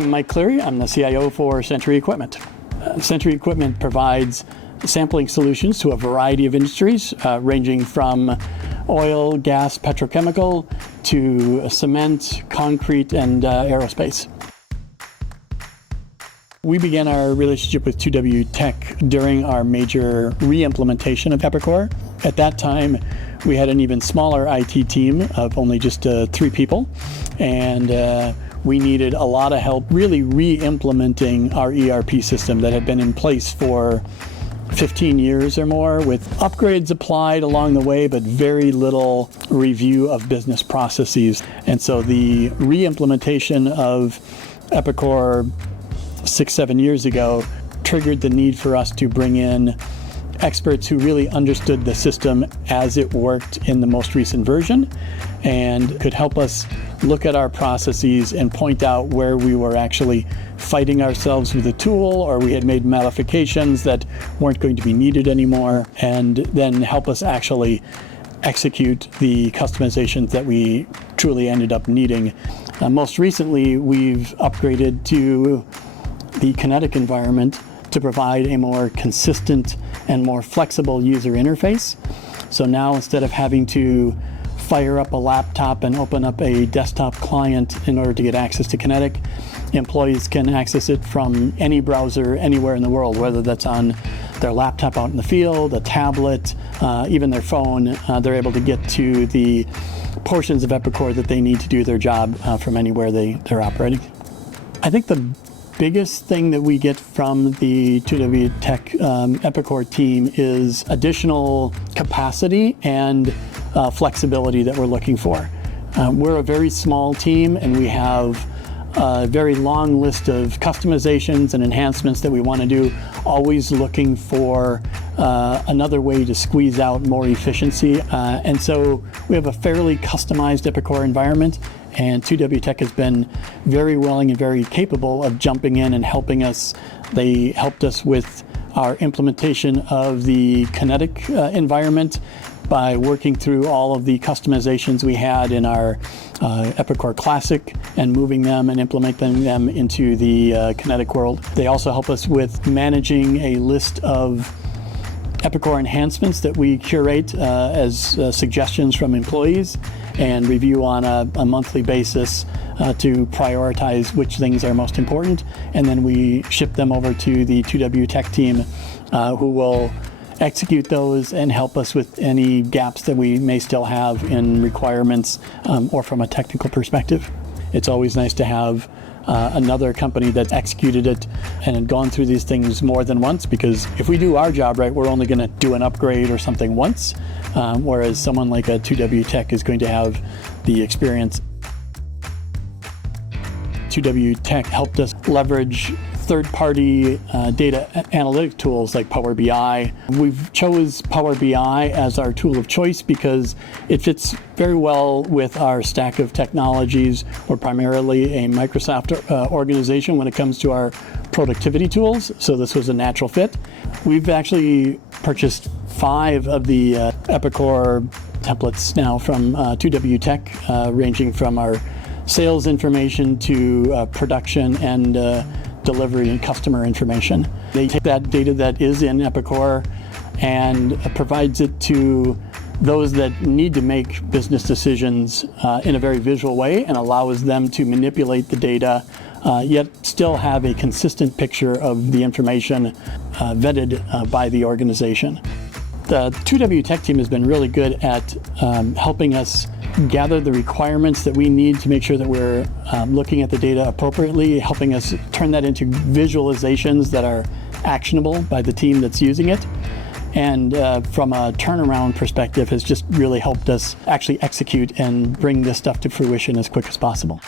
I'm Mike Cleary. I'm the CIO for Sentry Equipment. Sentry Equipment provides sampling solutions to a variety of industries, ranging from oil, gas, petrochemical, to cement, concrete, and aerospace. We began our relationship with 2W Tech during our major re-implementation of Epicor. At that time, we had an even smaller IT team of only just 3 people, and we needed a lot of help really re-implementing our ERP system that had been in place for 15 years or more, with upgrades applied along the way, but very little review of business processes. And so the re-implementation of Epicor 6-7 years ago triggered the need for us to bring in experts who really understood the system as it worked in the most recent version and could help us look at our processes and point out where we were actually fighting ourselves with the tool, or we had made modifications that weren't going to be needed anymore, and then help us actually execute the customizations that we truly ended up needing. Most recently, we've upgraded to the Kinetic environment to provide a more consistent and more flexible user interface. So now, instead of having to fire up a laptop and open up a desktop client in order to get access to Kinetic, employees can access it from any browser anywhere in the world, whether that's on their laptop out in the field, a tablet, even their phone. They're able to get to the portions of Epicor that they need to do their job from anywhere they're operating. I think the biggest thing that we get from the 2W Tech Epicor team is additional capacity and flexibility that we're looking for. We're a very small team, and we have a very long list of customizations and enhancements that we want to do, always looking for another way to squeeze out more efficiency. And so we have a fairly customized Epicor environment, and 2W Tech has been very willing and very capable of jumping in and helping us. They helped us with our implementation of the Kinetic environment by working through all of the customizations we had in our Epicor Classic and moving them and implementing them into the Kinetic world. They also help us with managing a list of Epicor enhancements that we curate as suggestions from employees and review on a monthly basis to prioritize which things are most important. And then we ship them over to the 2W Tech team who will execute those and help us with any gaps that we may still have in requirements or from a technical perspective. It's always nice to have another company that's executed it and had gone through these things more than once, because if we do our job right, we're only going to do an upgrade or something once, whereas someone like a 2W Tech is going to have the experience. 2W Tech helped us leverage third-party data analytic tools like Power BI. We've chose Power BI as our tool of choice because it fits very well with our stack of technologies. We're primarily a Microsoft organization when it comes to our productivity tools, so this was a natural fit. We've actually purchased 5 of the Epicor templates now from 2W Tech, ranging from our sales information to production and delivery and customer information. They take that data that is in Epicor and provides it to those that need to make business decisions in a very visual way, and allows them to manipulate the data, yet still have a consistent picture of the information vetted by the organization. The 2W Tech team has been really good at helping us gather the requirements that we need to make sure that we're looking at the data appropriately, helping us turn that into visualizations that are actionable by the team that's using it. And from a turnaround perspective, has just really helped us actually execute and bring this stuff to fruition as quick as possible.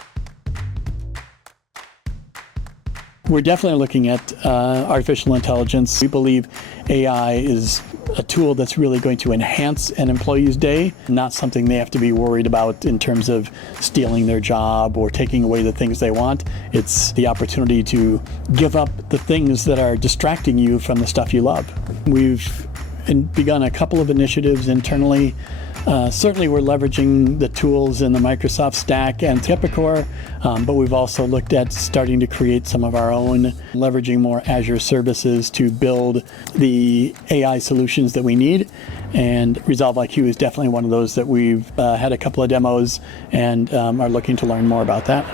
We're definitely looking at artificial intelligence. We believe AI is a tool that's really going to enhance an employee's day, not something they have to be worried about in terms of stealing their job or taking away the things they want. It's the opportunity to give up the things that are distracting you from the stuff you love. We've begun a couple of initiatives internally Certainly we're leveraging the tools in the Microsoft stack and Epicor, but we've also looked at starting to create some of our own, leveraging more Azure services to build the AI solutions that we need. And Resolve IQ is definitely one of those that we've had a couple of demos and are looking to learn more about that.